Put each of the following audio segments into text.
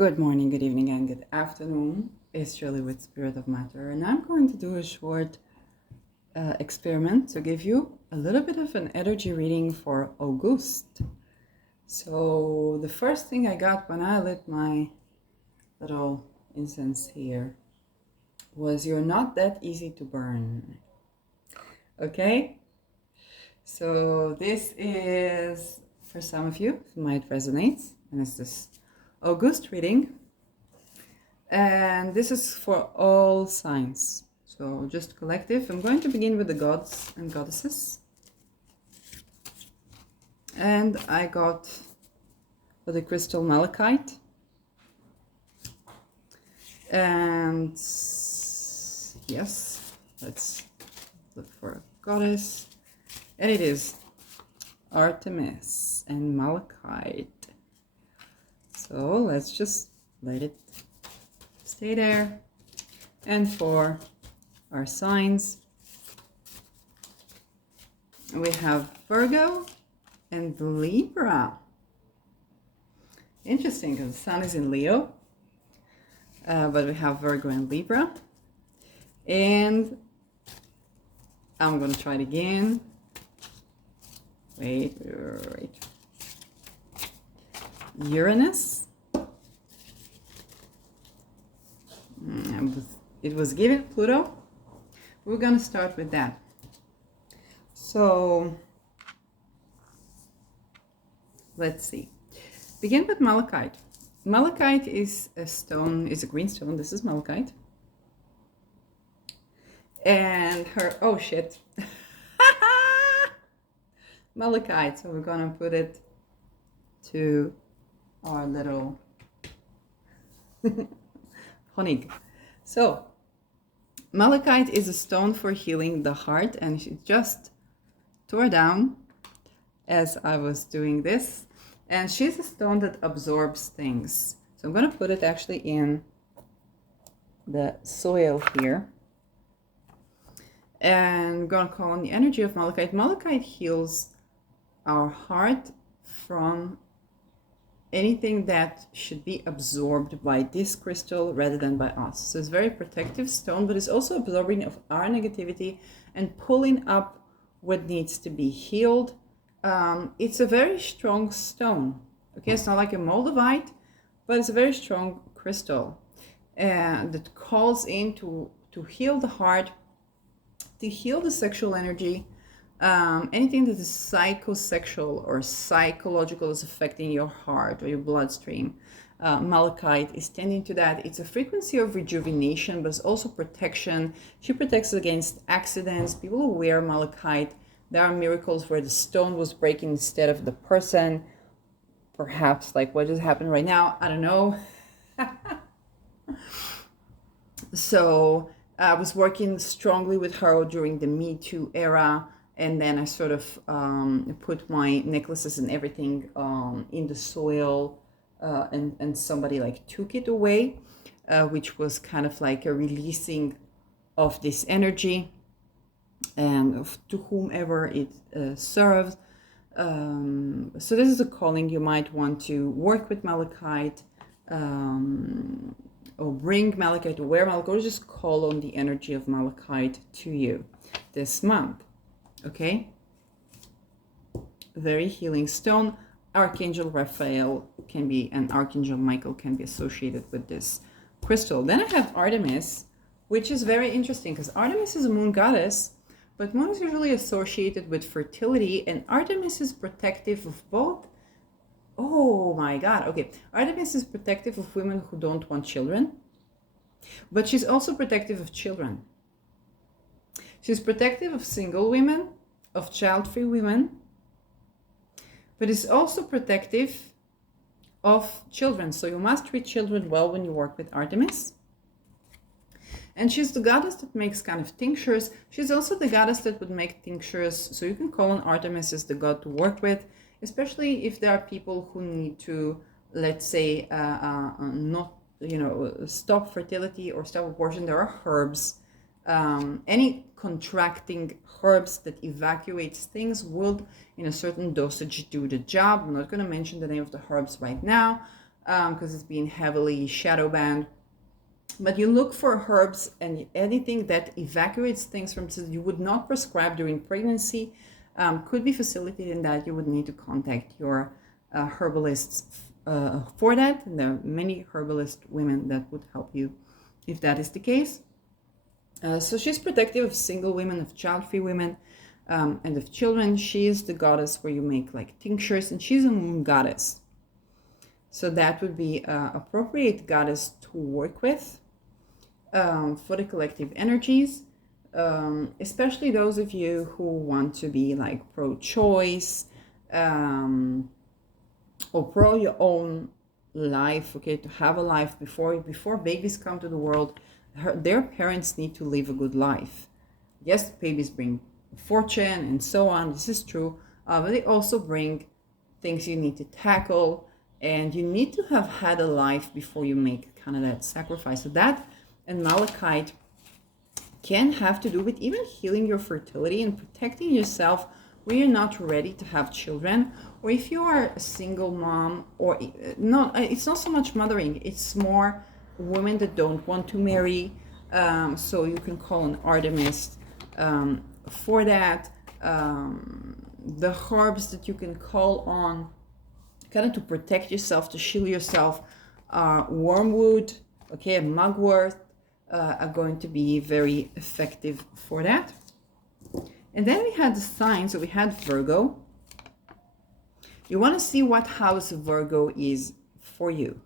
Good morning, good evening, and good afternoon. It's Shirley with Spirit of Matter, and I'm going to do a short experiment to give you a little bit of an energy reading for August. So the first thing I got when I lit my little incense here was you're not that easy to burn. Okay? So this is, for some of you, it might resonate, and it's this August reading. And this is for all signs. So just collective. I'm going to begin with the gods and goddesses. And I got the crystal malachite. And yes, let's look for a goddess. And it is Artemis and malachite. So let's just let it stay there. And for our signs, we have Virgo and Libra. Interesting, because the sun is in Leo, but we have Virgo and Libra. And I'm going to try it again. Wait. Uranus. It was given Pluto. We're going to start with that. So let's see. Begin with malachite. Malachite is a stone, is a green stone. This is malachite. And her, oh shit. Malachite. So we're going to put it to our little honig. So malachite is a stone for healing the heart, and she just tore down as I was doing this. And she's a stone that absorbs things. So I'm going to put it actually in the soil here. And I'm going to call on the energy of malachite. Malachite heals our heart from anything that should be absorbed by this crystal rather than by us. So it's a very protective stone, but it's also absorbing of our negativity and pulling up what needs to be healed. It's a very strong stone. Okay, it's not like a moldavite, but it's a very strong crystal that calls in to heal the heart, to heal the sexual energy. Anything that is psychosexual or psychological is affecting your heart or your bloodstream. Malachite is tending to that. It's a frequency of rejuvenation, but it's also protection. She protects against accidents. People who wear malachite, there are miracles where the stone was breaking instead of the person. Perhaps like what just happened right now. I don't know. So I was working strongly with her during the Me Too era. And then I sort of put my necklaces and everything in the soil, and somebody like took it away, which was kind of like a releasing of this energy and to whomever it serves. So this is a calling. You might want to work with malachite, or bring malachite, or wear malachite, or just call on the energy of malachite to you this month. Okay, very healing stone. Archangel Raphael can be, and Archangel Michael can be associated with this crystal. Then I have Artemis, which is very interesting because Artemis is a moon goddess, but moon is usually associated with fertility, and Artemis is protective of both. Oh my God. Okay, Artemis is protective of women who don't want children, but she's also protective of children. She's protective of single women, of child-free women, but is also protective of children. So you must treat children well when you work with Artemis. And she's the goddess that makes kind of tinctures. She's also the goddess that would make tinctures. So you can call on Artemis as the god to work with, especially if there are people who need to, let's say, not, stop fertility or stop abortion. There are herbs. Any contracting herbs that evacuates things will, in a certain dosage, do the job. I'm not going to mention the name of the herbs right now, because it's being heavily shadow banned. But you look for herbs and anything that evacuates things from, so you would not prescribe during pregnancy, could be facilitated in that. You would need to contact your herbalists for that. And there are many herbalist women that would help you if that is the case. So she's protective of single women, of child-free women, and of children. She is the goddess where you make like tinctures, and she's a moon goddess. So that would be an appropriate goddess to work with for the collective energies, especially those of you who want to be like pro-choice or pro your own life, okay, to have a life before babies come to the world. Their parents need to live a good life. Yes, babies bring fortune and so on, this is true, but they also bring things you need to tackle, and you need to have had a life before you make kind of that sacrifice. So that and malachite can have to do with even healing your fertility and protecting yourself when you're not ready to have children, or if you are a single mom, or not. It's not so much mothering, it's more women that don't want to marry, so you can call an Artemis for that. The herbs that you can call on kind of to protect yourself, to shield yourself, wormwood, okay, and mugwort are going to be very effective for that. And then we had the signs. So we had Virgo. You want to see what house Virgo is for you.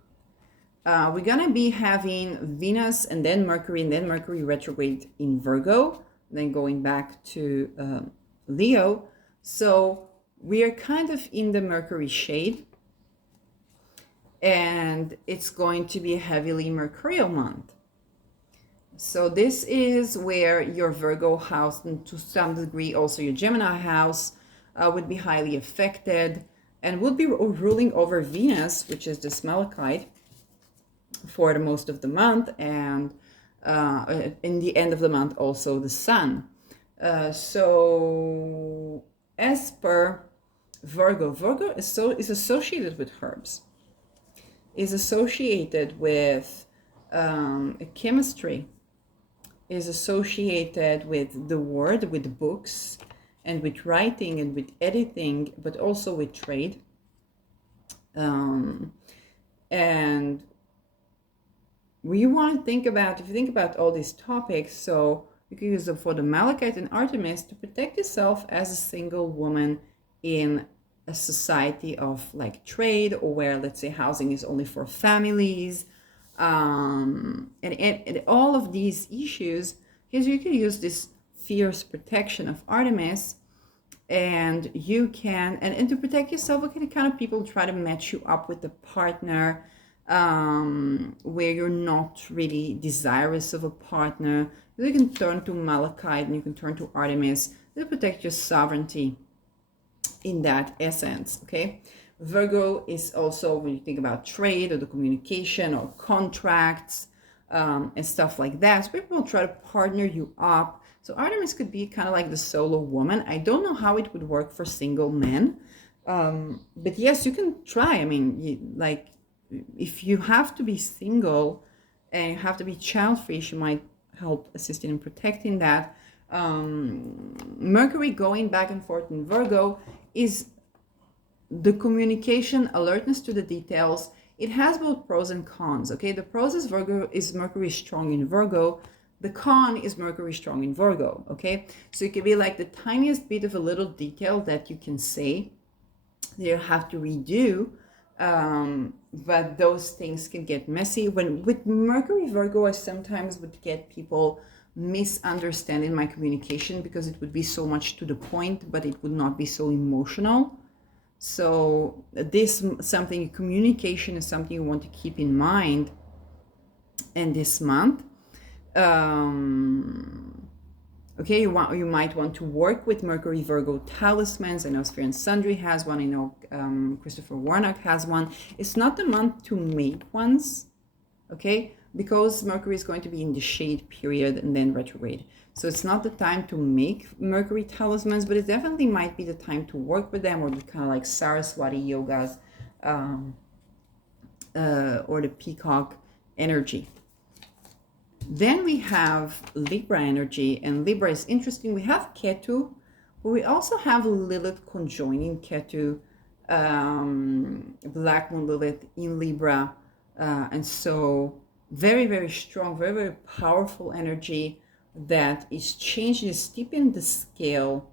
We're going to be having Venus and then Mercury retrograde in Virgo, then going back to Leo. So we are kind of in the Mercury shade, and it's going to be a heavily mercurial month. So this is where your Virgo house, and to some degree also your Gemini house, would be highly affected, and would be ruling over Venus, which is this malachite, for the most of the month, and in the end of the month also the Sun. So as per Virgo is associated with herbs, is associated with chemistry, is associated with the word, with books, and with writing, and with editing, but also with trade. And we want to think about, if you think about all these topics, so you can use them for the Malachite and Artemis to protect yourself as a single woman in a society of like trade, or where, let's say, housing is only for families, and all of these issues, because you can use this fierce protection of Artemis, and you can, and to protect yourself, what kind of people try to match you up with a partner where you're not really desirous of a partner. You can turn to Malachite and you can turn to Artemis to protect your sovereignty in that essence, okay? Virgo is also, when you think about trade or the communication or contracts and stuff like that, so people will try to partner you up. So Artemis could be kind of like the solo woman. I don't know how it would work for single men, but yes, you can try. I mean, if you have to be single and you have to be child-free, she might help assist in protecting that. Mercury going back and forth in Virgo is the communication, alertness to the details. It has both pros and cons, okay? The pros is Mercury strong in Virgo. The con is Mercury strong in Virgo, okay? So it could be like the tiniest bit of a little detail that you can say that you have to redo, but those things can get messy. With Mercury Virgo, I sometimes would get people misunderstanding my communication because it would be so much to the point, but it would not be so emotional. So communication is something you want to keep in mind in this month. Okay, you might want to work with Mercury Virgo talismans. I know Sphere and Sundry has one. I know Christopher Warnock has one. It's not the month to make ones, okay, because Mercury is going to be in the shade period and then retrograde. So it's not the time to make Mercury talismans, but it definitely might be the time to work with them, or do kind of like Saraswati yogas or the peacock energy. Then we have Libra energy, and Libra is interesting. We have Ketu, but we also have Lilith conjoining Ketu, Black Moon Lilith in Libra, and so very, very strong, very, very powerful energy that is changing, is steeping the scale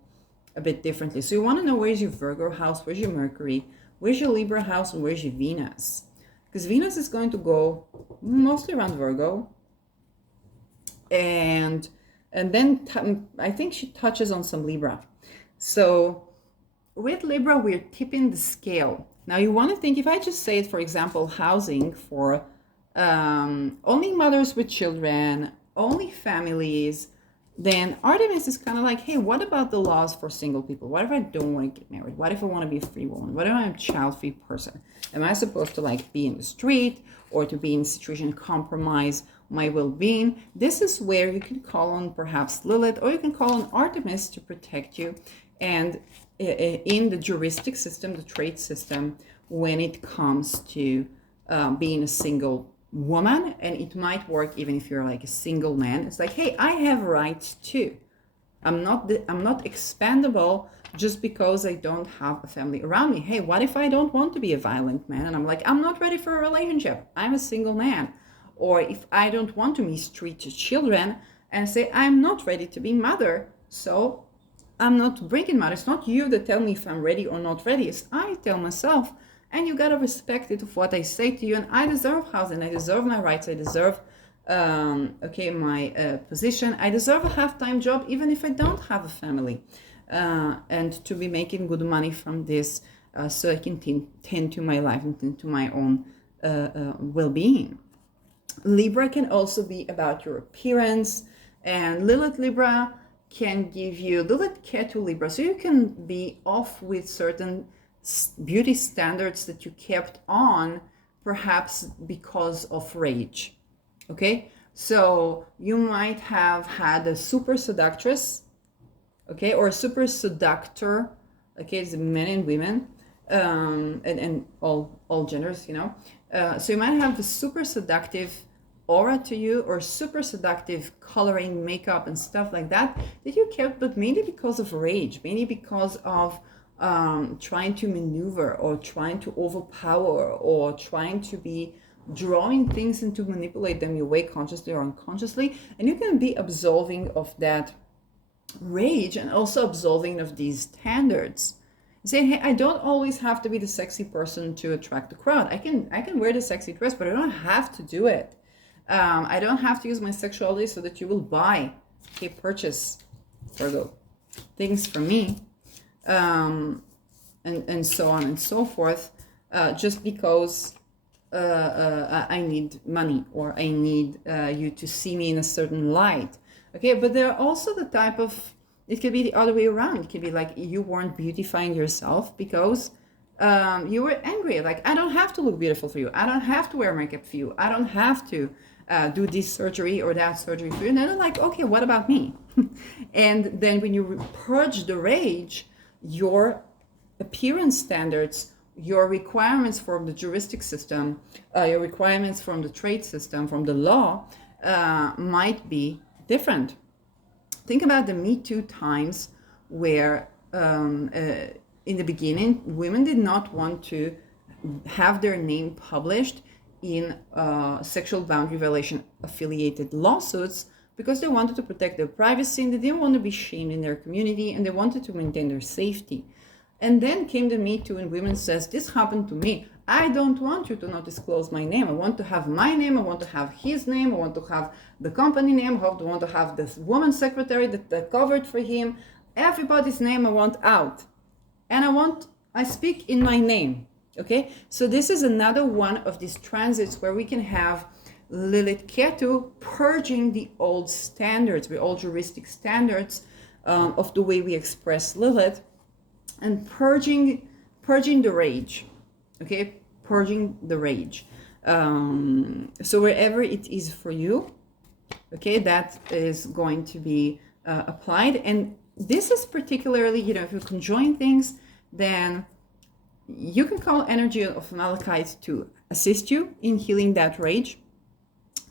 a bit differently. So you want to know, where's your Virgo house, where's your Mercury, where's your Libra house, and where's your Venus? Because Venus is going to go mostly around Virgo, and then I think she touches on some Libra. So with Libra, we're tipping the scale. Now you want to think, if I just say it, for example, housing for only mothers with children, only families, then Artemis is kind of like, hey, what about the laws for single people? What if I don't want to get married? What if I want to be a free woman? What if I'm a child-free person? Am I supposed to like be in the street or to be in a situation compromise my well-being? This is where you can call on perhaps Lilith, or you can call on Artemis to protect you. And in the juristic system, the trade system, when it comes to being a single woman, and it might work even if you're like a single man. It's like, hey, I have rights too. I'm not expendable just because I don't have a family around me. Hey, what if I don't want to be a violent man? And I'm like, I'm not ready for a relationship. I'm a single man. Or if I don't want to mistreat children and say, I'm not ready to be mother, so I'm not bringing mother. It's not you that tell me if I'm ready or not ready. It's I tell myself, and you gotta respect it of what I say to you. And I deserve housing. I deserve my rights. I deserve, my position. I deserve a half-time job, even if I don't have a family, and to be making good money from this, so I can tend to my life and tend to my own well-being. Libra can also be about your appearance, and Lilith Libra can give you Lilith Ketu Libra, so you can be off with certain beauty standards that you kept on, perhaps because of rage. Okay, so you might have had a super seductress, okay, or a super seductor, okay, it's men and women, and all genders, you know. So you might have the super seductive aura to you, or super seductive coloring, makeup, and stuff like that you kept, but mainly because of rage, mainly because of trying to maneuver, or trying to overpower, or trying to be drawing things and to manipulate them your way, consciously or unconsciously. And you can be absolving of that rage, and also absolving of these standards. Saying, hey, I don't always have to be the sexy person to attract the crowd. I can wear the sexy dress, but I don't have to do it. I don't have to use my sexuality so that you will buy, okay, purchase, Virgo, things from me, and so on and so forth, just because I need money, or I need you to see me in a certain light. Okay, but there are also the type of, it could be the other way around. It could be like you weren't beautifying yourself because you were angry. Like, I don't have to look beautiful for you. I don't have to wear makeup for you. I don't have to do this surgery or that surgery for you. And then they're like, okay, what about me? And then when you purge the rage, your appearance standards, your requirements from the juristic system, your requirements from the trade system, from the law, might be different. Think about the Me Too times where in the beginning, women did not want to have their name published in sexual boundary violation affiliated lawsuits, because they wanted to protect their privacy, and they didn't want to be shamed in their community, and they wanted to maintain their safety. And then came the Me Too, and women says, this happened to me. I don't want you to not disclose my name. I want to have my name. I want to have his name. I want to have the company name. I want to have this woman secretary that covered for him. Everybody's name I want out. And I speak in my name. Okay, so this is another one of these transits where we can have Lilith Ketu purging the old standards, the old juristic standards of the way we express Lilith, and purging the rage. Okay, purging the rage. So wherever it is for you, okay, that is going to be applied. And this is particularly, if you conjoin things, then you can call energy of Malachite to assist you in healing that rage,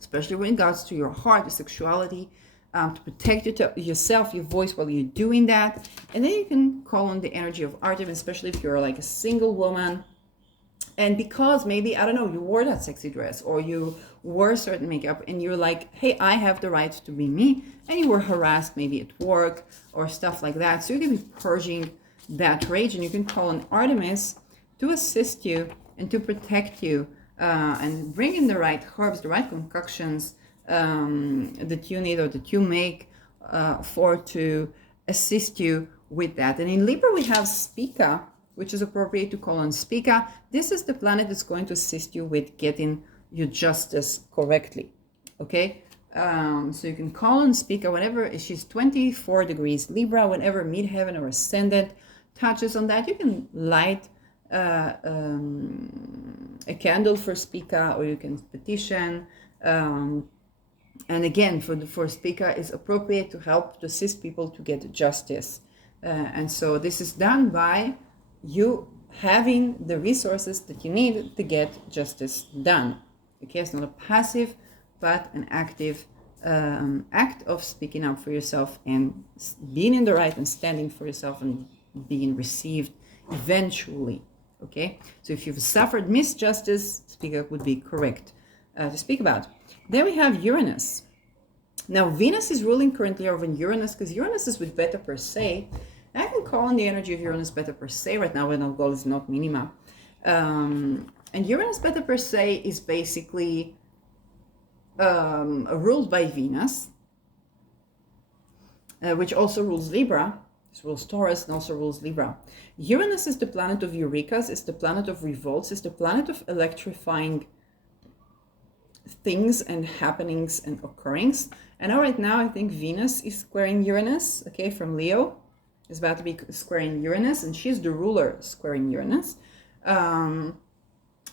especially when it comes to your heart, your sexuality, to protect yourself, your voice while you're doing that. And then you can call on the energy of Artemis, especially if you're like a single woman. And because maybe, I don't know, you wore that sexy dress or you wore certain makeup and you're like, hey, I have the right to be me. And you were harassed maybe at work or stuff like that. So you can be purging that rage, and you can call on Artemis to assist you and to protect you, and bring in the right herbs, the right concoctions that you need or that you make to assist you with that. And in Libra, we have Spica, which is appropriate to call on Spica. This is the planet that's going to assist you with getting your justice correctly. Okay? So you can call on Spica whenever she's 24 degrees Libra, whenever midheaven or ascendant touches on that. You can light a candle for Spica, or you can petition. And again, for Spica, is appropriate to help to assist people to get justice. And so this is done by you having the resources that you need to get justice done. Okay, it's not a passive, but an active act of speaking up for yourself and being in the right and standing for yourself and being received eventually. Okay, so if you've suffered misjustice, Spica would be correct to speak about. Then we have Uranus. Now, Venus is ruling currently over Uranus, because Uranus is with Beta Persei. I can call on the energy of Uranus Beta Persei right now when our goal is not minima. And Uranus Beta Persei is basically ruled by Venus, which also rules Libra. It rules Taurus and also rules Libra. Uranus is the planet of Eurekas, it's the planet of revolts, it's the planet of electrifying things and happenings and occurrings. And right now, I think Venus is squaring Uranus, okay, from Leo. Is about to be squaring Uranus, and she's the ruler squaring Uranus. And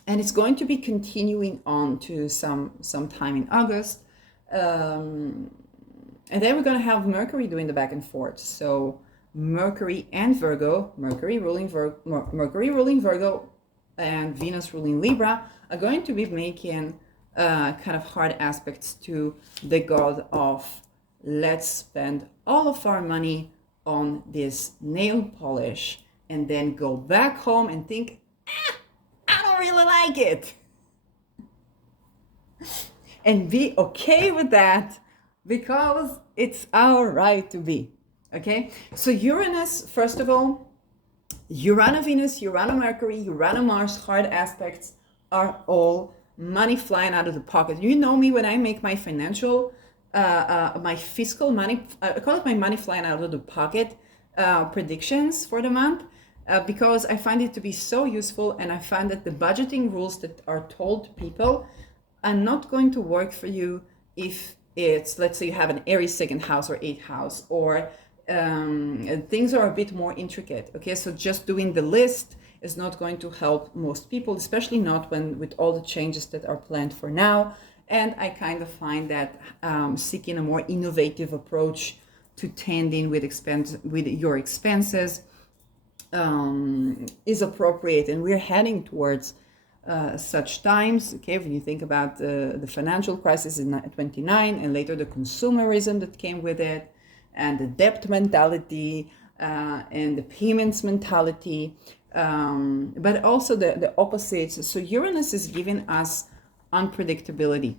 it's going to be continuing on to some time in August. And then we're going to have Mercury doing the back and forth. So Mercury and Virgo, Mercury ruling Virgo and Venus ruling Libra, are going to be making kind of hard aspects to the god of let's spend all of our money on this nail polish and then go back home and think, I don't really like it. And be okay with that, because it's our right to be. Okay? So Uranus, first of all, Urano-Venus, Urano-Mercury, Urano-Mars hard aspects are all money flying out of the pocket. You know me when I make my financial my fiscal money, I call it my money flying out of the pocket predictions for the month, because I find it to be so useful, and I find that the budgeting rules that are told to people are not going to work for you if it's, let's say you have an Aries second house or eighth house, or things are a bit more intricate. Okay, so just doing the list is not going to help most people, especially not when with all the changes that are planned for now. And I kind of find that seeking a more innovative approach to tending with your expenses is appropriate. And we're heading towards such times. Okay, when you think about the financial crisis in 29, and later the consumerism that came with it, and the debt mentality, and the payments mentality, but also the opposites. So Uranus is giving us unpredictability.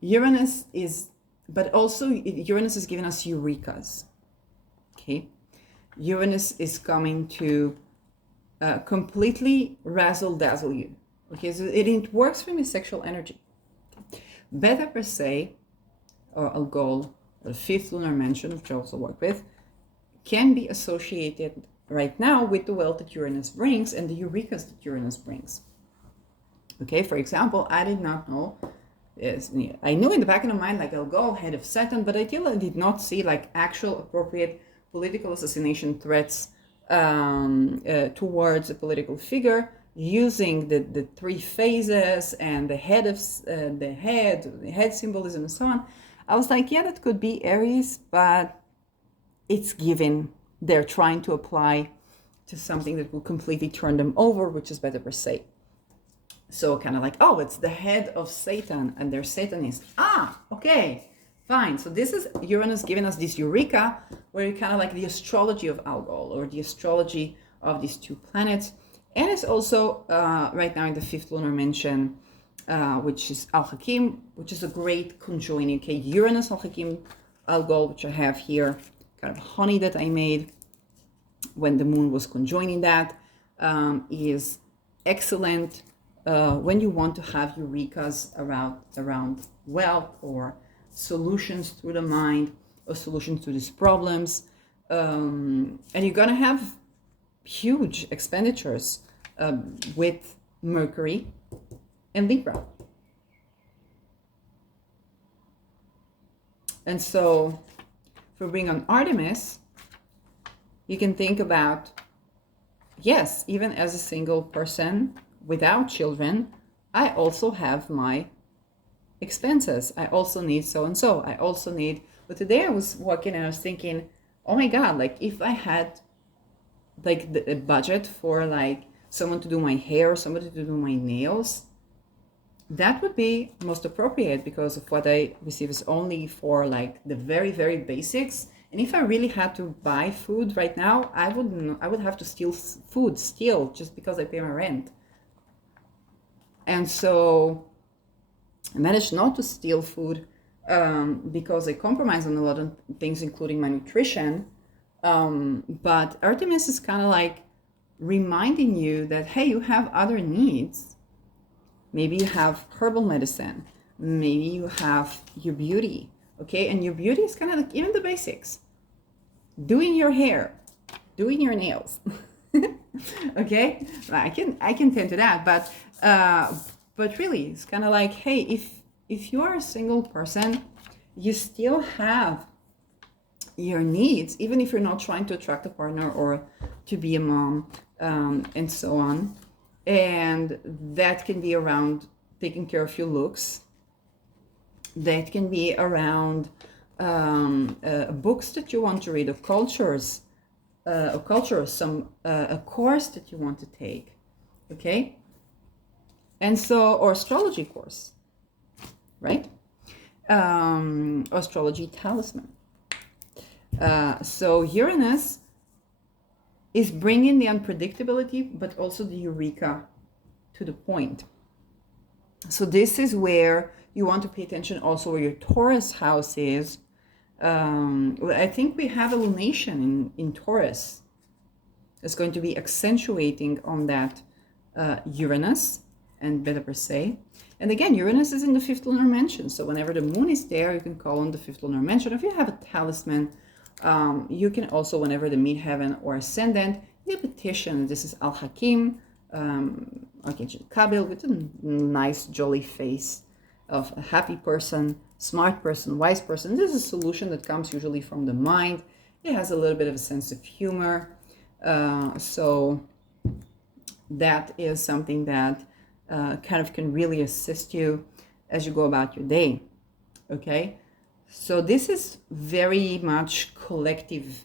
Uranus is giving us eurekas. Okay, Uranus is coming to completely razzle dazzle you. Okay, so it works from your sexual energy. Beta Persei, or Algol, the fifth lunar mansion, which I also work with, can be associated right now with the wealth that Uranus brings and the eurekas that Uranus brings. Okay, for example, I did not know, I knew in the back of my mind, like Algol, head of Saturn, but I did not see like actual appropriate political assassination threats towards a political figure using the three phases and the head symbolism and so on. I was like, yeah, that could be Aries, but it's given they're trying to apply to something that will completely turn them over, which is Beta Persei. So kind of like, oh, it's the head of Satan and they're Satanists. Ah, okay, fine. So this is Uranus giving us this eureka, where you kind of like the astrology of Algol, or the astrology of these two planets. And it's also right now in the fifth lunar mansion, which is Al-Hakim, which is a great conjoining. Okay, Uranus, Al-Hakim, Algol, which I have here, kind of honey that I made when the moon was conjoining that, is excellent when you want to have eurekas around wealth, or solutions through the mind, or solutions to these problems. And you're going to have huge expenditures with Mercury and Libra. And so for being on Artemis, you can think about, yes, even as a single person without children, I also have my expenses. I also need so and so. I also need, but today I was walking and I was thinking, oh my God, like if I had like a budget for like someone to do my hair, somebody to do my nails, that would be most appropriate, because of what I receive is only for like the very, very basics. And if I really had to buy food right now, I would have to steal food just because I pay my rent. And so I managed not to steal food because I compromise on a lot of things, including my nutrition. But Artemis is kind of like reminding you that, hey, you have other needs. Maybe you have herbal medicine. Maybe you have your beauty. Okay, and your beauty is kind of like even the basics. Doing your hair, doing your nails. Okay, I can tend to that, but really, it's kind of like, hey, if you are a single person, you still have your needs, even if you're not trying to attract a partner or to be a mom, and so on. And that can be around taking care of your looks. That can be around books that you want to read, or cultures, a course that you want to take, okay? And so, or astrology course, right? Astrology talisman. So Uranus is bringing the unpredictability, but also the eureka to the point. So this is where you want to pay attention also where your Taurus house is. I think we have a lunation in Taurus. It's going to be accentuating on that Uranus and Beta Persei. And again, Uranus is in the fifth lunar mansion. So whenever the moon is there, you can call on the fifth lunar mansion. If you have a talisman, you can also, whenever the midheaven or ascendant, you petition. This is Al-Hakim, Archangel Kabil, with a nice, jolly face of a happy person, smart person, wise person. This is a solution that comes usually from the mind. It has a little bit of a sense of humor. So that is something that kind of can really assist you as you go about your day. Okay? So this is very much collective.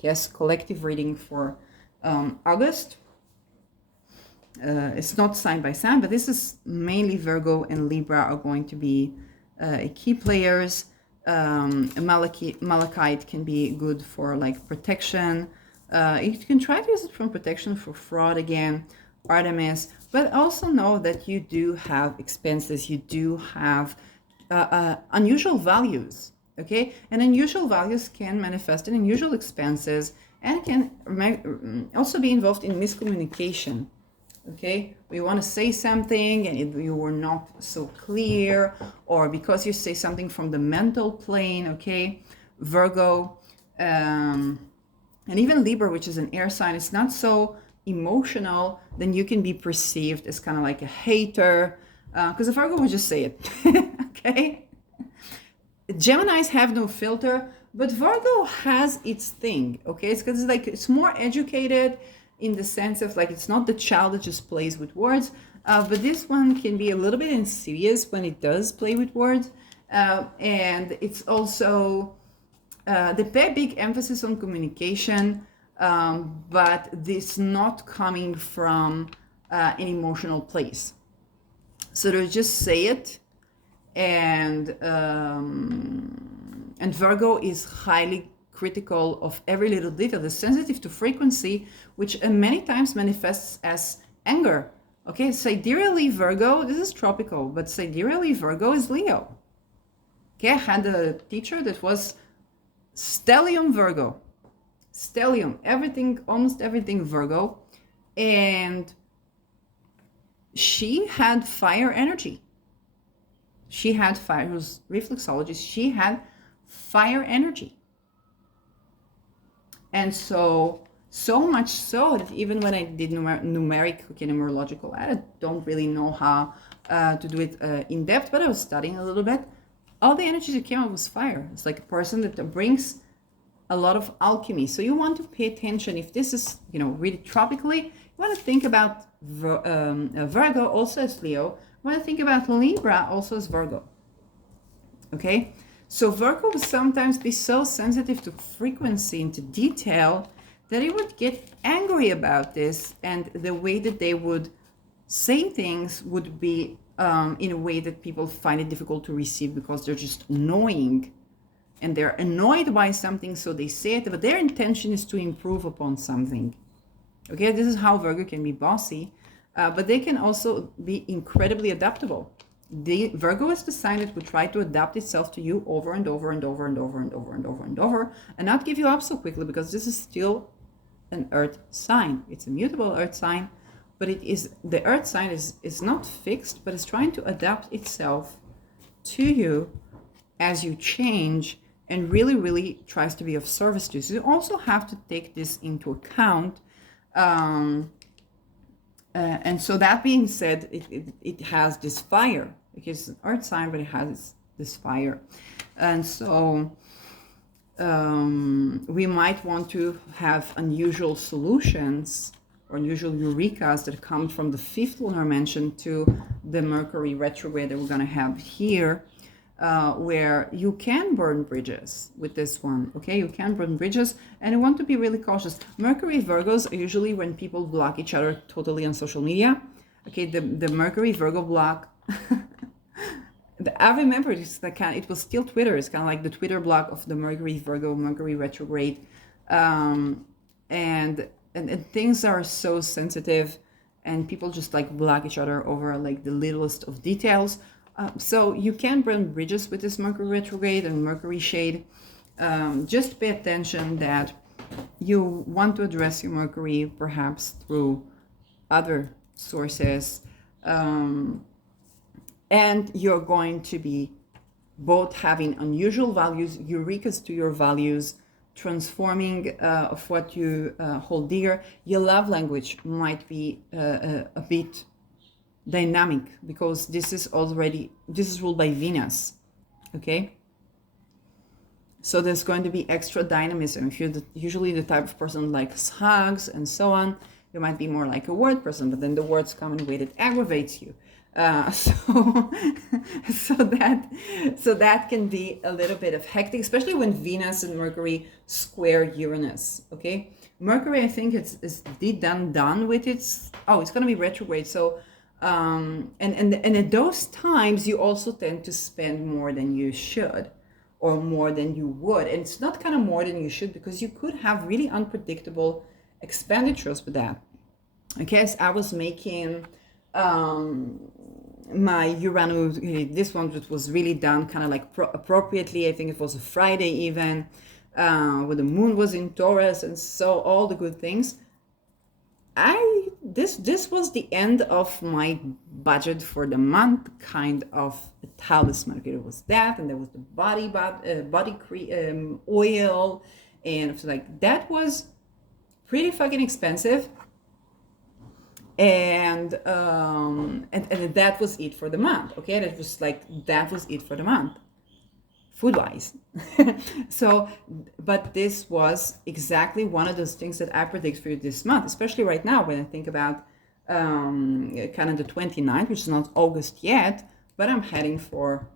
Yes, collective reading for August. It's not sign by sign, but this is mainly Virgo and Libra are going to be key players. Malachite can be good for like protection. You can try to use it from protection for fraud again, Artemis, but also know that you do have expenses. You do have unusual values, okay? And unusual values can manifest in unusual expenses and can also be involved in miscommunication. Okay, we want to say something and you were not so clear, or because you say something from the mental plane, okay? Virgo, and even Libra, which is an air sign, is not so emotional, then you can be perceived as kind of like a hater, because a Virgo would just say it, okay? Geminis have no filter, but Virgo has its thing, okay? It's because like it's more educated, in the sense of like it's not the child that just plays with words, but this one can be a little bit insidious when it does play with words, and it's also they pay a big emphasis on communication, but this not coming from an emotional place. So they just say it, and Virgo is highly critical of every little detail. They're sensitive to frequency, which many times manifests as anger. Okay, sidereally Virgo, this is tropical, but sidereally Virgo is Leo. Okay, I had a teacher that was stellium Virgo. Stellium, everything, almost everything Virgo. And she had fire energy. She had fire, it was reflexologist, she had fire energy. And so much so that even when I did numeric numerological, I don't really know how to do it in depth, but I was studying a little bit. All the energy that came out was fire. It's like a person that brings a lot of alchemy. So you want to pay attention. If this is, really tropically, you want to think about Virgo also as Leo. You want to think about Libra also as Virgo. Okay? So Virgo would sometimes be so sensitive to frequency and to detail that he would get angry about this, and the way that they would say things would be in a way that people find it difficult to receive because they're just annoying and they're annoyed by something, so they say it, but their intention is to improve upon something. Okay, this is how Virgo can be bossy, but they can also be incredibly adaptable. Virgo is the sign that would try to adapt itself to you over and over and over and over and over and over and over, and not give you up so quickly, because this is still an earth sign. It's a mutable earth sign, but the earth sign is not fixed, but it's trying to adapt itself to you as you change, and really, really tries to be of service to you. So you also have to take this into account. And so that being said, it has this fire. It's an earth sign, but it has this fire. And so we might want to have unusual solutions or unusual eurekas that come from the fifth lunar mansion to the Mercury retrograde that we're going to have here, where you can burn bridges with this one. Okay, you can burn bridges, and you want to be really cautious. Mercury Virgos are usually when people block each other totally on social media. Okay, the Mercury Virgo block. I remember it was still Twitter. It's kind of like the Twitter block of the Mercury Virgo, Mercury retrograde, and things are so sensitive, and people just like block each other over like the littlest of details. So you can burn bridges with this Mercury retrograde and Mercury shade. Just pay attention that you want to address your Mercury perhaps through other sources. And you're going to be both having unusual values, eurekas to your values, transforming of what you hold dear. Your love language might be a bit dynamic, because this is ruled by Venus. Okay, so there's going to be extra dynamism. If you're usually the type of person who likes hugs and so on, you might be more like a word person, but then the words come in a way that aggravates you. So that can be a little bit of hectic, especially when Venus and Mercury square Uranus. Okay, Mercury, I think it's done with its. Oh, it's going to be retrograde. So and at those times you also tend to spend more than you should, or more than you would, and it's not kind of more than you should, because you could have really unpredictable expenditures with that. Okay, so I was making my Uranus, this one that was really done kind of like appropriately. I think it was a Friday even, where the moon was in Taurus, and so all the good things. This was the end of my budget for the month, kind of a talisman. Okay, there was that, and there was the body cream, oil, and like that was pretty fucking expensive. And that was it for the month. Okay, that was it for the month, food wise. So, but this was exactly one of those things that I predict for you this month, especially right now when I think about kind of the 29th, which is not August yet, but I'm heading for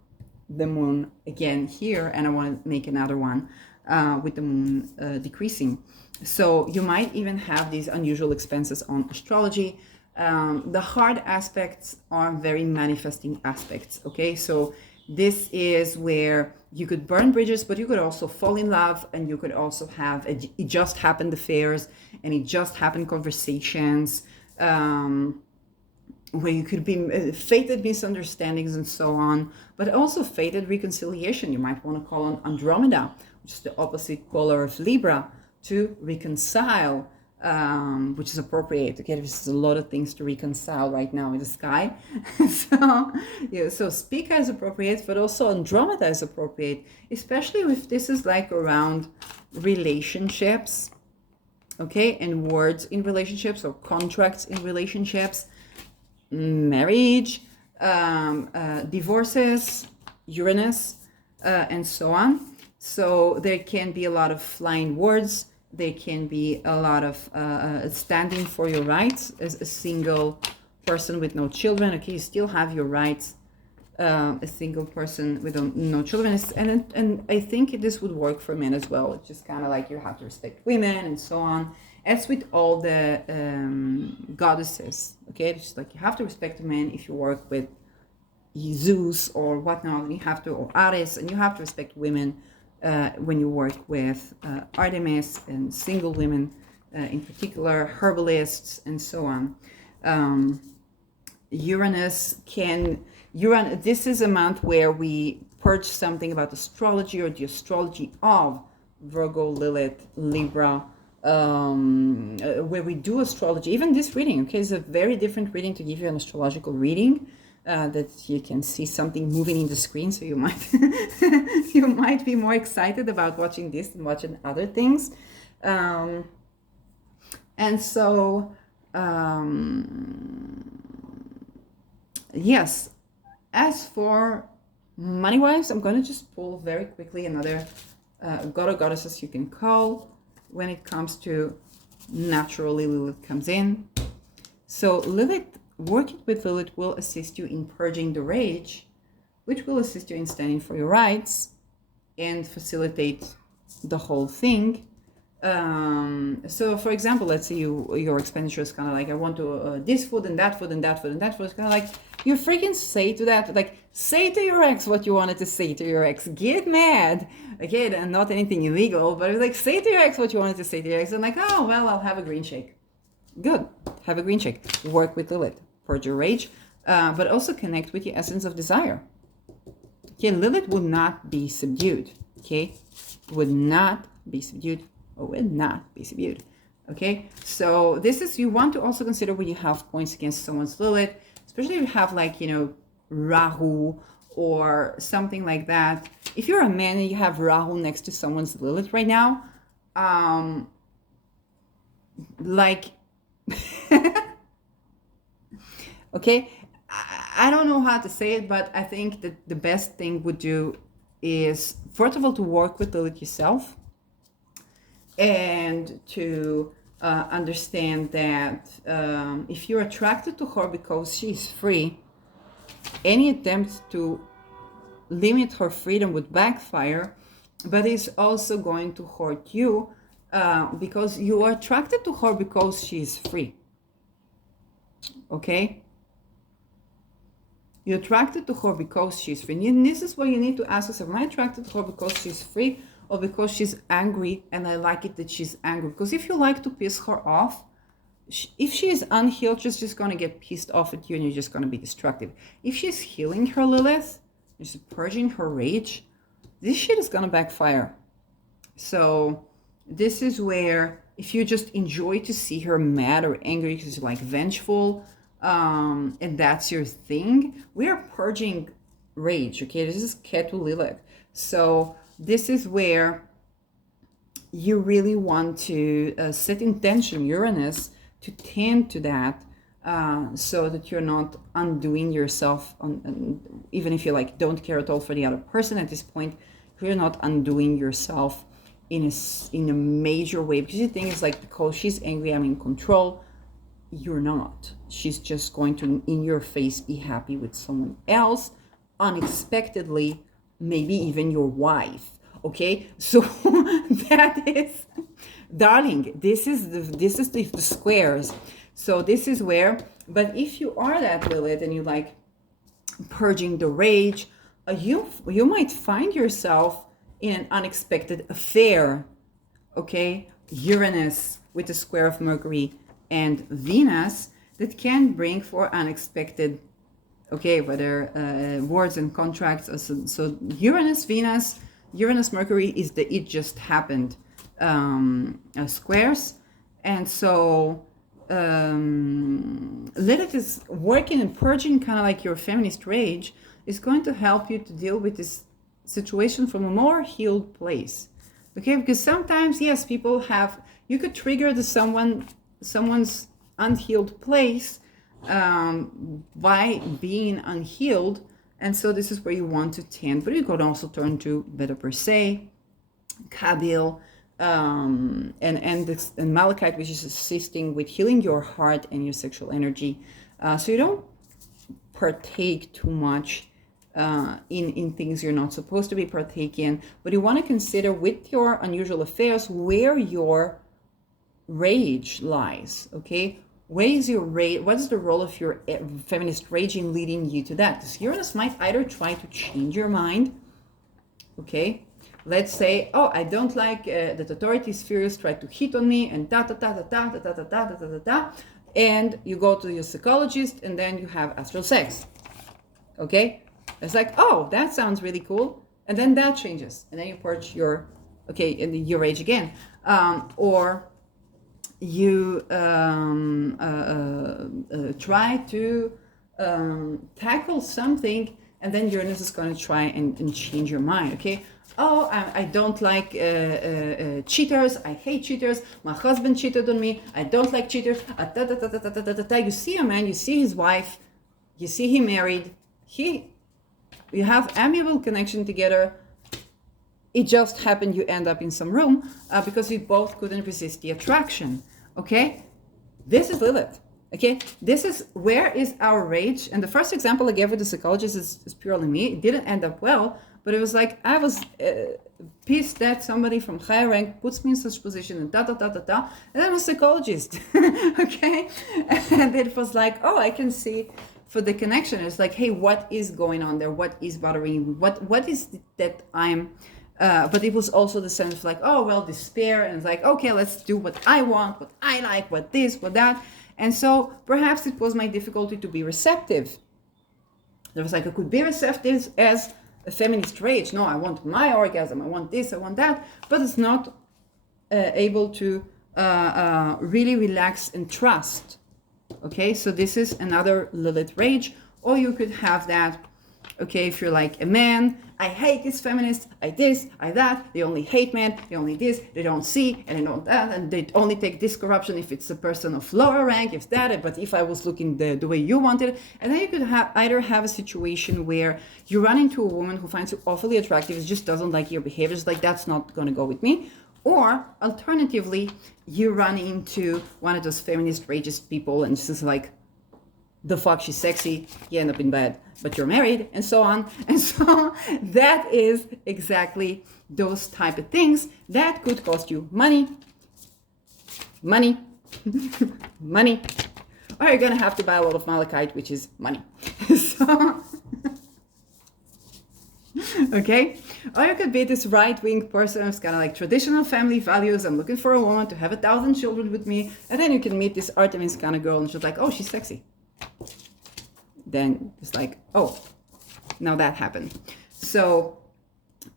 the moon again here, and I want to make another one with the moon decreasing. So you might even have these unusual expenses on astrology. The hard aspects are very manifesting aspects. Okay, so this is where you could burn bridges, but you could also fall in love, and you could also have it just happened affairs, and it just happened conversations, where you could be fated misunderstandings and so on, but also fated reconciliation. You might want to call on Andromeda, which is the opposite polar of Libra, to reconcile, which is appropriate. Okay, there's a lot of things to reconcile right now in the sky. So, yeah, so Spica is appropriate, but also Andromeda is appropriate, especially if this is like around relationships, okay, and words in relationships or contracts in relationships, marriage, divorces, Uranus, and so on. So there can be a lot of flying words. There can be a lot of standing for your rights as a single person with no children. Okay, you still have your rights. A single person with no children, and I think this would work for men as well. It's just kind of like you have to respect women and so on. As with all the goddesses, okay, it's just like you have to respect men if you work with Zeus or whatnot. You have to, or Ares, and you have to respect women when you work with Artemis and single women, in particular, herbalists and so on. Uranus this is a month where we purge something about astrology or the astrology of Virgo, Lilith, Libra, where we do astrology. Even this reading, okay, is a very different reading to give you an astrological reading, that you can see something moving in the screen, so you might you might be more excited about watching this than watching other things. And so, yes. As for money-wise, I'm going to just pull very quickly another god or goddesses you can call when it comes to naturally Lilith comes in. So Lilith, working with Lilith will assist you in purging the rage, which will assist you in standing for your rights and facilitate the whole thing. So for example, let's say your expenditure is kind of like, I want to this food and that food and that food and that food. It's kind of like, you freaking say to that, like, say to your ex what you wanted to say to your ex. Get mad, okay, and not anything illegal, but like, say to your ex what you wanted to say to your ex, and like, oh well, I'll have a green shake. Good, have a green shake. Work with Lilith, purge your rage, but also connect with the essence of desire. Okay, Lilith would not be subdued. Okay, would not be subdued. Or will not be subdued. Okay, so this is, you want to also consider when you have points against someone's Lilith, especially if you have like, Rahu or something like that. If you're a man and you have Rahu next to someone's Lilith right now, like, okay, I don't know how to say it, but I think that the best thing would do is, first of all, to work with Lilith yourself, and to understand that if you're attracted to her because she's free, any attempt to limit her freedom would backfire, but it's also going to hurt you because you are attracted to her because she's free. Okay? You're attracted to her because she's free. And this is why you need to ask yourself, am I attracted to her because she's free, or because she's angry and I like it that she's angry? Because if you like to piss her off, if she is unhealed, she's just going to get pissed off at you and you're just going to be destructive. If she's healing her Lilith, she's purging her rage, this shit is going to backfire. So this is where, if you just enjoy to see her mad or angry because you're like vengeful, and that's your thing, we are purging rage. Okay, this is Ketu Lilith. So this is where you really want to set intention, Uranus, to tend to that, so that you're not undoing yourself, even if you like don't care at all for the other person at this point, you're not undoing yourself in a major way, because you think it's like, because she's angry, I'm in control. You're not. She's just going to, in your face, be happy with someone else unexpectedly, maybe even your wife. Okay, so that is, darling, this is the squares. So this is where But if you are that Lilith and you like purging the rage, you might find yourself in an unexpected affair. Okay, Uranus with the square of Mercury and Venus that can bring for unexpected, okay, whether words and contracts. So Uranus, Venus, Uranus, Mercury is the it just happened squares. And so Lilith is working and purging kind of like your feminist rage, is going to help you to deal with this situation from a more healed place. Okay, because sometimes, yes, people have, you could trigger someone's unhealed place by being unhealed. And so this is where you want to tend, but you could also turn to Beta Persei, Kabil, and Malachite, which is assisting with healing your heart and your sexual energy. So you don't partake too much in things you're not supposed to be partaking, but you want to consider with your unusual affairs where your rage lies. Okay, where is your rage? What is the role of your feminist raging leading you to that? Because Uranus might either try to change your mind. Okay, let's say, oh, I don't like that authority spheres try to hit on me and and you go to your psychologist and then you have astral sex. Okay, it's like, oh, that sounds really cool, and then that changes, and then you purge your, okay, and your rage again, or you try to tackle something, and then Uranus is going to try and change your mind. Okay, oh, I don't like cheaters. I hate cheaters. My husband cheated on me. I don't like cheaters. You see a man, you see his wife, you see he married. You have amiable connection together. It just happened you end up in some room because you both couldn't resist the attraction. Okay, this is Lilith. Okay, this is where is our rage. And the first example I gave with the psychologist is purely me. It didn't end up well, but it was like I was pissed that somebody from higher rank puts me in such position and and I'm a psychologist. Okay, and it was like, oh, I can see for the connection. It's like, hey, what is going on there? What is bothering you? What is that I'm but it was also the sense of like, oh, well, despair, and it's like, okay, let's do what I want, what I like, what this, what that. And so perhaps it was my difficulty to be receptive. There was like, I could be receptive as a feminist rage. No, I want my orgasm, I want this, I want that, but it's not able to really relax and trust. Okay, so this is another Lilith rage. Or you could have that, okay, if you're like a man, I hate these feminists, I this, I that, they only hate men, they only this, they don't see, and they don't that, and they only take this corruption if it's a person of lower rank, if that, but if I was looking the way you wanted. And then you could either have a situation where you run into a woman who finds you awfully attractive, just doesn't like your behavior, it's like, that's not going to go with me. Or alternatively, you run into one of those feminist ragist people and it's just like, the fuck, she's sexy, you end up in bed, but you're married, and so on. And so that is exactly those type of things that could cost you money, money, money, or you're gonna have to buy a lot of malachite, which is money. So, okay, or you could be this right-wing person who's kind of like traditional family values. I'm looking for a woman to have 1,000 children with me, and then you can meet this Artemis kind of girl, and she's like, oh, she's sexy. Then it's like, oh, now that happened. So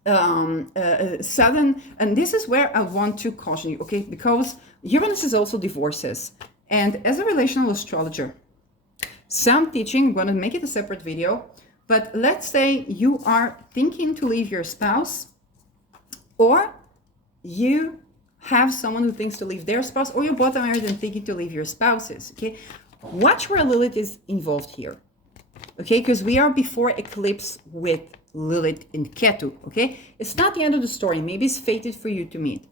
Southern, and this is where I want to caution you, okay, because Uranus is also divorces, and as a relational astrologer, some teaching, I'm going to make it a separate video, but let's say you are thinking to leave your spouse, or you have someone who thinks to leave their spouse, or you're both married and thinking to leave your spouses. Okay, watch where Lilith is involved here. Okay, because we are before eclipse with Lilith and Ketu. Okay, it's not the end of the story. Maybe it's fated for you to meet.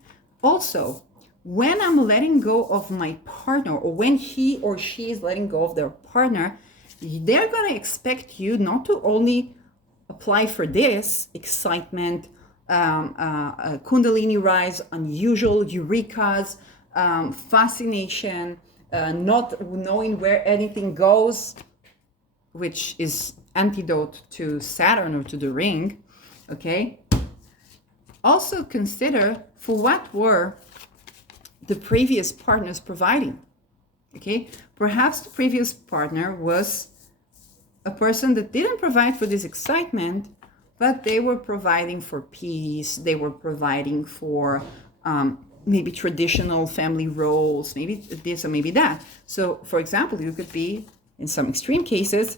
Also, when I'm letting go of my partner, or when he or she is letting go of their partner, they're going to expect you not to only apply for this excitement, Kundalini rise, unusual eurekas, fascination, not knowing where anything goes, which is antidote to Saturn or to the ring. Okay. Also consider for what were the previous partners providing. Okay. Perhaps the previous partner was a person that didn't provide for this excitement, but they were providing for peace. They were providing for maybe traditional family roles, maybe this or maybe that. So, for example, you could be, in some extreme cases,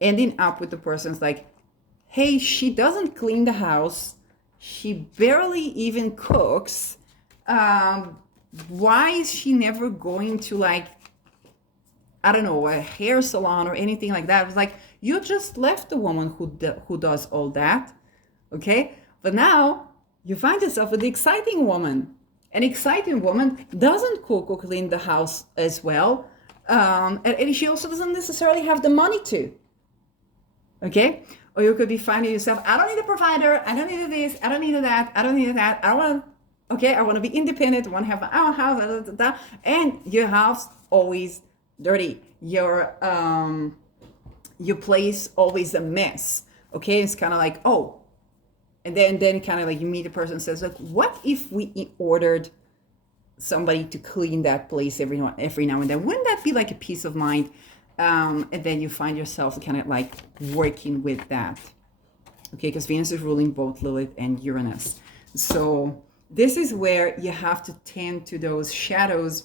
ending up with the person's like, hey, she doesn't clean the house. She barely even cooks. Why is she never going to, like, I don't know, a hair salon or anything like that? It was like, you just left the woman who does all that, okay? But now you find yourself with the exciting woman. An exciting woman doesn't cook or clean the house as well. And she also doesn't necessarily have the money to, okay? Or you could be finding yourself, I don't need a provider. I don't need this. I don't need that. I don't need that. I want to be independent. I want to have my own house. And your house always dirty, your place always a mess. Okay, it's kind of like, oh, and then kind of like you meet a person and says, like, what if we ordered somebody to clean that place every now and then? Wouldn't that be like a peace of mind? And then you find yourself kind of like working with that. Okay, because Venus is ruling both Lilith and Uranus. So this is where you have to tend to those shadows.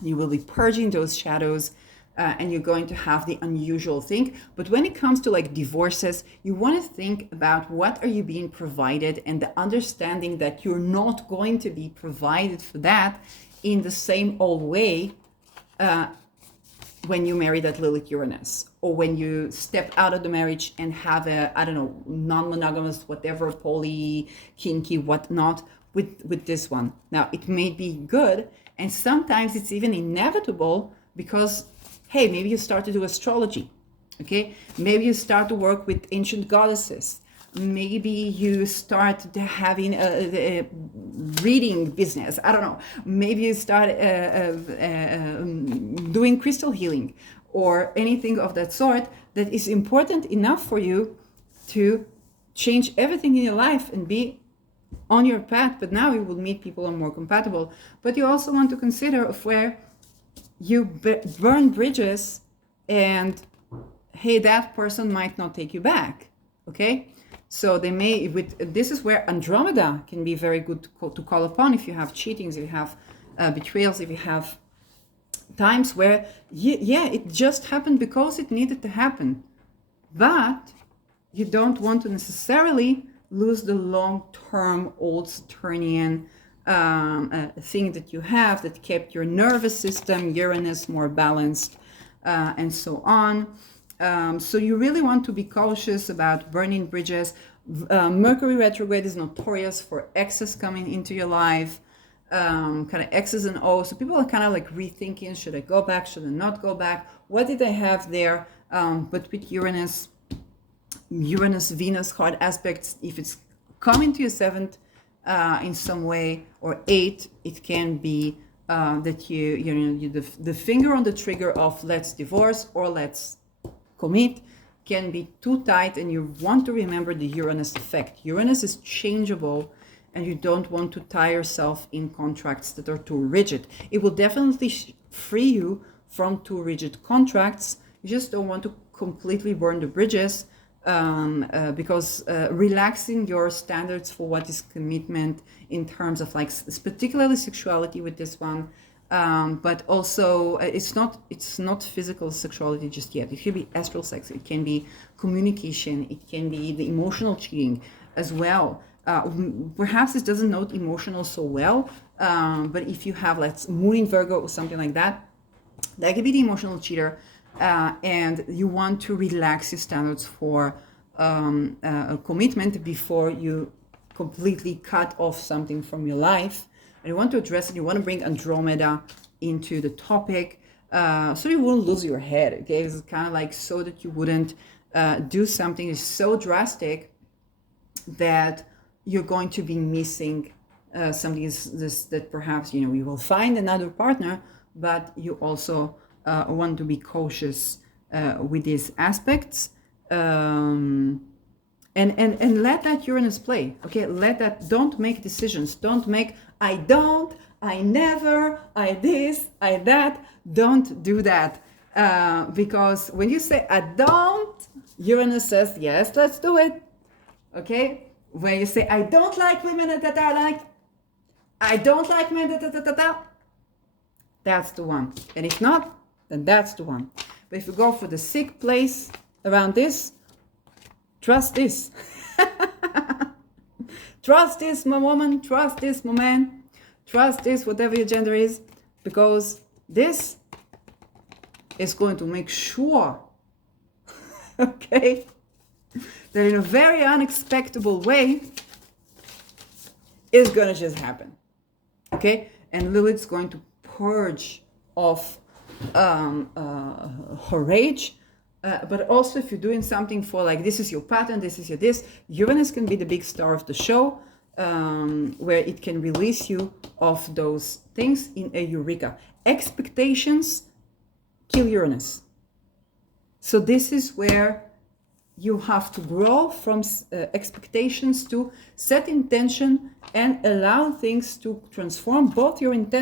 You will be purging those shadows, and you're going to have the unusual thing. But when it comes to like divorces, you want to think about what are you being provided, and the understanding that you're not going to be provided for that in the same old way when you marry that Lilith Uranus, or when you step out of the marriage and have a, I don't know, non-monogamous, whatever, poly, kinky, whatnot, with this one. Now, it may be good, and sometimes it's even inevitable because, hey, maybe you start to do astrology, okay? Maybe you start to work with ancient goddesses. Maybe you start having a reading business. I don't know. Maybe you start doing crystal healing or anything of that sort that is important enough for you to change everything in your life and be on your path. But now you will meet people who are more compatible. But you also want to consider of where you burn bridges and, hey, that person might not take you back, okay? So they may, this is where Andromeda can be very good to call upon if you have cheatings, if you have betrayals, if you have times where, it just happened because it needed to happen. But you don't want to necessarily lose the long-term old Saturnian thing that you have that kept your nervous system, Uranus, more balanced, and so on. So you really want to be cautious about burning bridges. Mercury retrograde is notorious for X's coming into your life, kind of X's and O's. So people are kind of like rethinking, should I go back, should I not go back? What did I have there? But with Uranus, Venus hard aspects, if it's coming to your seventh in some way, or eight, it can be that you the finger on the trigger of let's divorce or let's commit can be too tight, and you want to remember the Uranus effect. Uranus is changeable, and you don't want to tie yourself in contracts that are too rigid. It will definitely free you from too rigid contracts. You just don't want to completely burn the bridges, because relaxing your standards for what is commitment in terms of like particularly sexuality with this one, but also it's not physical sexuality just yet. It could be astral sex, it can be communication, it can be the emotional cheating as well. Perhaps it doesn't note emotional so well, but if you have like moon in Virgo or something like that, that could be the emotional cheater. And you want to relax your standards for a commitment before you completely cut off something from your life. And you want to address it. You want to bring Andromeda into the topic, so you won't lose your head. Okay, it's kind of like so that you wouldn't do something so drastic that you're going to be missing something that perhaps you will find another partner, but you also want to be cautious with these aspects. And let that Uranus play. Okay, let that. Don't make decisions. Don't make I don't, I never, I this, I that. Don't do that. Because when you say I don't, Uranus says yes, let's do it. Okay? When you say I don't like women that are like, I don't like men that, that's the one. And if not, then that's the one. But if you go for the sick place around this, trust this. Trust this, my woman. Trust this, my man. Trust this, whatever your gender is. Because this is going to make sure, okay, that in a very unexpected way, it's going to just happen. Okay? And Lilith's going to purge off her rage. But also if you're doing something for like, this is your pattern, this is your this, Uranus can be the big star of the show, where it can release you of those things in a eureka. Expectations kill Uranus. So this is where you have to grow from expectations to set intention and allow things to transform both your intention